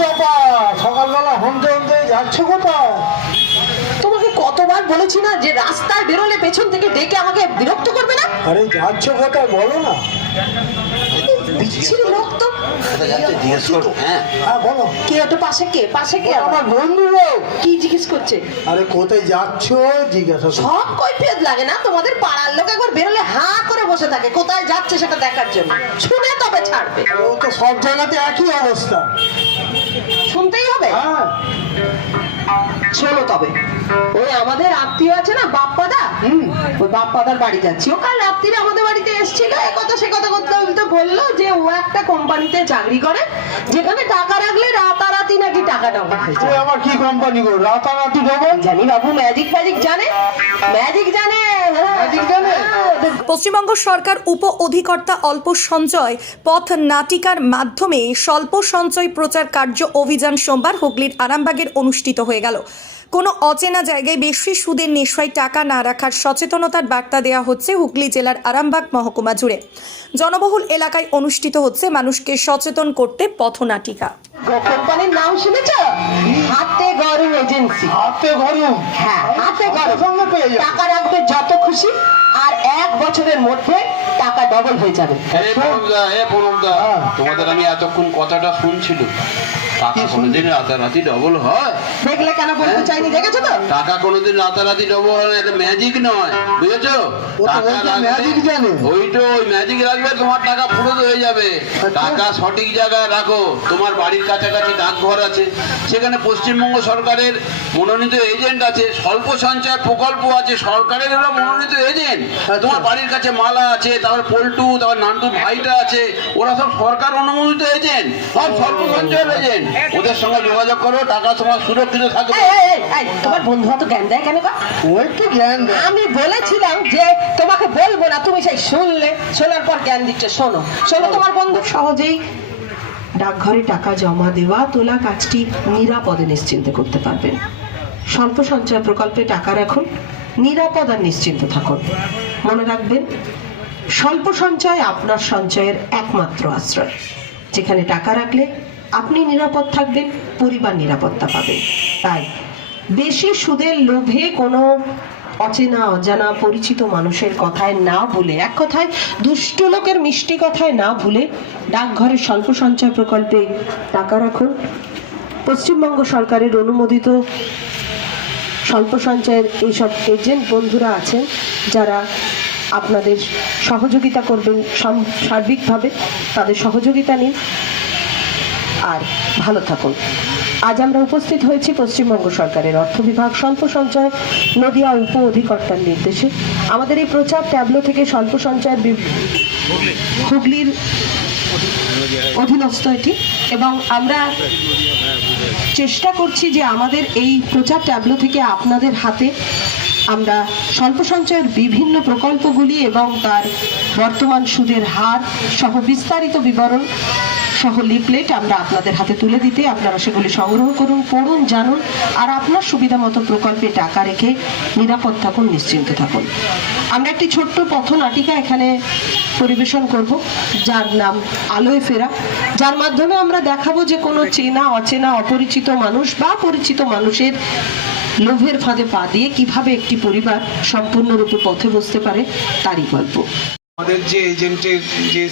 চাপা, সকালবেলা হমতে হমতে যাচ্ছ কোথায়? তোমাকে কতবার বলেছি না যে রাস্তায় বেরোলে পেছন থেকে ডেকে আমাকে বিরক্ত করবে না? আরে যাচ্ছ কোথায় বলো না। বিচ্ছিরি লোক তো। জিজ্ঞেস করো। হ্যাঁ হ্যাঁ বলো। কে ওটা পাশে কে? পাশে কে? আমার বন্ধু লোক। কি জিজ্ঞেস করছে? আরে কোথায় যাচ্ছ জিজ্ঞাসা করো। সব কৈফিয়ত লাগে না? তোমাদের পাড়ার লোক একবার বেরোলে হাঁ করে বসে থাকে কোথায় যাচ্ছে সেটা দেখার জন্য। শুনে তবে ছাড়বে। ও তো সব জায়গাতে একই অবস্থা। শুনতেই হবে। হ্যাঁ শোনো তবে, ওই আমাদের আত্মীয় আছে না বাপ্পাদা, ওই বাপ্পাদার বাড়ি যাচ্ছি। ও কাল রাত্রিরে আমাদের বাড়িতে এসেছিল, এ কথা সে কথা করতে বলতে বললো যে ও একটা কোম্পানিতে চাকরি করে যেখানে টাকা রাখলে রাতারাতি নাকি টাকা ডবল হয়ে তুই যায়। আমার কি কোম্পানি গো, রাতারাতি ডবল? জানি বাবু, ম্যাজিক ফ্যাজিক জানে, ম্যাজিক জানে, ম্যাজিক জানে? পশ্চিমবঙ্গ সরকার উপ অধিকর্তা অল্প সঞ্চয় পথ নাটিকার মাধ্যমে স্বল্প সঞ্চয় প্রচার কার্য অভিযান সোমবার হুগলির আরামবাগের অনুষ্ঠিত হয়ে গেল। কোনো অচেনা জায়গায় বেশি সুদের নেশায় টাকা না রাখার সচেতনতার বার্তা দেওয়া হচ্ছে হুগলি জেলার আরামবাগ মহকুমা জুড়ে। জনবহুল এলাকায় অনুষ্ঠিত হচ্ছে মানুষকে সচেতন করতে পথনাটিকা। কোম্পানির নাম শুনেছ? হাতে গরম এজেন্সি। হাতে গরম? হ্যাঁ, হাতে গরম। সঙ্গে পেয়ে যাবে। টাকা রাখবে যত খুশি, আর 1 বছরের মধ্যে টাকা ডবল হয়ে যাবে। তোমাদের আমি এতক্ষণ কথাটা শুনছিল, টাকা কোনোদিন রাতারাতি ডবল হয়? দেখলে কেন বলতে চাইনি, দেখেছো তো? টাকা কোনোদিন রাতারাতি ডবল হয় না, এটা ম্যাজিক নয়, বুঝেছো? ও তো বলছে ম্যাজিক জানে। ওই ম্যাজিক রাখবে, তোমার টাকা ফুরত হয়ে যাবে। টাকা সঠিক জায়গায় রাখো। তোমার বাড়ির কাছাকাছি ডাকঘর আছে, সেখানে পশ্চিমবঙ্গ সরকারের মনোনীত এজেন্ট আছে, স্বল্প সঞ্চয় প্রকল্প আছে, সরকারের এরা মনোনীত এজেন্ট। তোমার বাড়ির কাছে মালা আছে, তারপর পল্টু, তারপর নান্টুর ভাইটা আছে, ওরা সব সরকার অনুমোদিত এজেন্ট, সব স্বল্প সঞ্চয়ের এজেন্ট। ওদের সঙ্গে যোগাযোগ করো, টাকা তোমার সুরক্ষিত থাকবে। তোমার বন্ধুরা তো জ্ঞান দেয় কেন গো? ওই তো জ্ঞান দেয়। আমি বলেছিলাম যে তোমাকে বলবো না, তুমি সেই শুনলে, শোনার পর জ্ঞান দিচ্ছে। শোনো শোনো, তোমার বন্ধু সহজেই ডাকঘরে টাকা জমা দেওয়া তোলা কাজটি নিরাপদে নিশ্চিন্তে করতে পারবেন। স্বল্প সঞ্চয় প্রকল্পে টাকা রাখুন, নিরাপদ আর নিশ্চিন্ত থাকুন। মনে রাখবেন, স্বল্প সঞ্চয় আপনার সঞ্চয়ের একমাত্র আশ্রয়। যেখানে টাকা রাখলে আপনি নিরাপদ থাকবেন, পরিবার নিরাপত্তা পাবে। তাই বেশি সুদের লোভে কোনো অচেনা অজানা পরিচিত মানুষের কথায় না ভুলে, এক কথায় দুষ্ট লোকের মিষ্টি কথায় না ভুলে ডাকঘরের স্বল্প সঞ্চয় প্রকল্পে টাকা রাখুন। পশ্চিমবঙ্গ সরকারের অনুমোদিত স্বল্প সঞ্চয়ের এইসব এজেন্ট বন্ধুরা আছেন যারা আপনাদের সহযোগিতা করবেন সার্বিকভাবে। তাদের সহযোগিতা নিন আর ভালো থাকুন। আজ আমরা উপস্থিত হয়েছি পশ্চিমবঙ্গ সরকারের অর্থ বিভাগ স্বল্প সঞ্চয় নদিয়া উপ অধিকর্তার নির্দেশে। আমাদের এই প্রচার ট্যাবলো থেকে স্বল্প সঞ্চয়ের হুগলির অধীনস্থ এটি, এবং আমরা চেষ্টা করছি যে আমাদের এই প্রচার ট্যাবলো থেকে আপনাদের হাতে আমরা স্বল্প সঞ্চয়ের বিভিন্ন প্রকল্পগুলি এবং তার বর্তমান সুদের হার সহ বিস্তারিত বিবরণ সহ লিফলেট আমরা আপনাদের হাতে তুলে দিতে, আপনারা সেগুলি সংগ্রহ করুন, পড়ুন, জানুন, আর আপনার সুবিধা মতো প্রকল্পে টাকা রেখে নিরাপদ থাকুন, নিশ্চিন্ত থাকুন। আমরা একটি ছোট্ট পথনাটিকা এখানে পরিবেশন করব, যার নাম আলোয় ফেরা, যার মাধ্যমে আমরা দেখাবো যে কোনো চেনা অচেনা অপরিচিত মানুষ বা পরিচিত মানুষের লোভের ফাঁদে পা দিয়ে কিভাবে একটি পরিবার সম্পূর্ণরূপে পথে বসতে পারে তারই গল্প। আমাদের যে এজেন্টের যে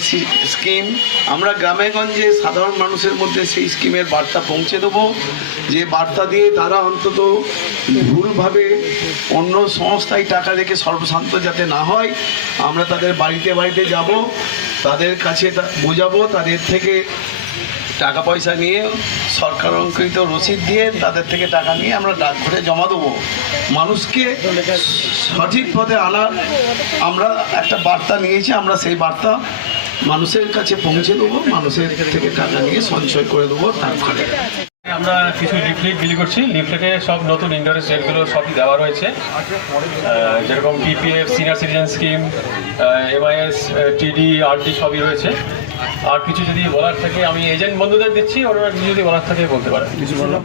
স্কিম, আমরা গ্রামে গঞ্জে সাধারণ মানুষের মধ্যে সেই স্কিমের বার্তা পৌঁছে দেবো, যে বার্তা দিয়ে তারা অন্তত ভুলভাবে অন্য সংস্থায় টাকা রেখে সর্বশান্ত যাতে না হয়। আমরা তাদের বাড়িতে বাড়িতে যাব, তাদের কাছে বোঝাবো, তাদের থেকে টাকা পয়সা নিয়ে সরকার অঙ্কিত রসিদ দিয়ে তাদের থেকে টাকা নিয়ে আমরা ডাকঘরে জমা দেবো। মানুষকে সঠিক পথে আনার আমরা একটা বার্তা নিয়েছি, আমরা সেই বার্তা মানুষের কাছে পৌঁছে দেবো, মানুষের থেকে টাকা নিয়ে সঞ্চয় করে দেবো ডাকঘরে। আমরা কিছু লিফলেট বিলি করছি। লিফলেটে সব নতুন ইন্টারেস্ট রেটগুলো সবই দেওয়া রয়েছে, যেরকম PPF, senior citizen scheme, MIS, টিডি, আরডি সবই রয়েছে। আর কিছু যদি বলার থাকে আমি এজেন্ট বন্ধুদের দিচ্ছি, ওরা কিছু যদি বলার থাকে বলতে পারেন।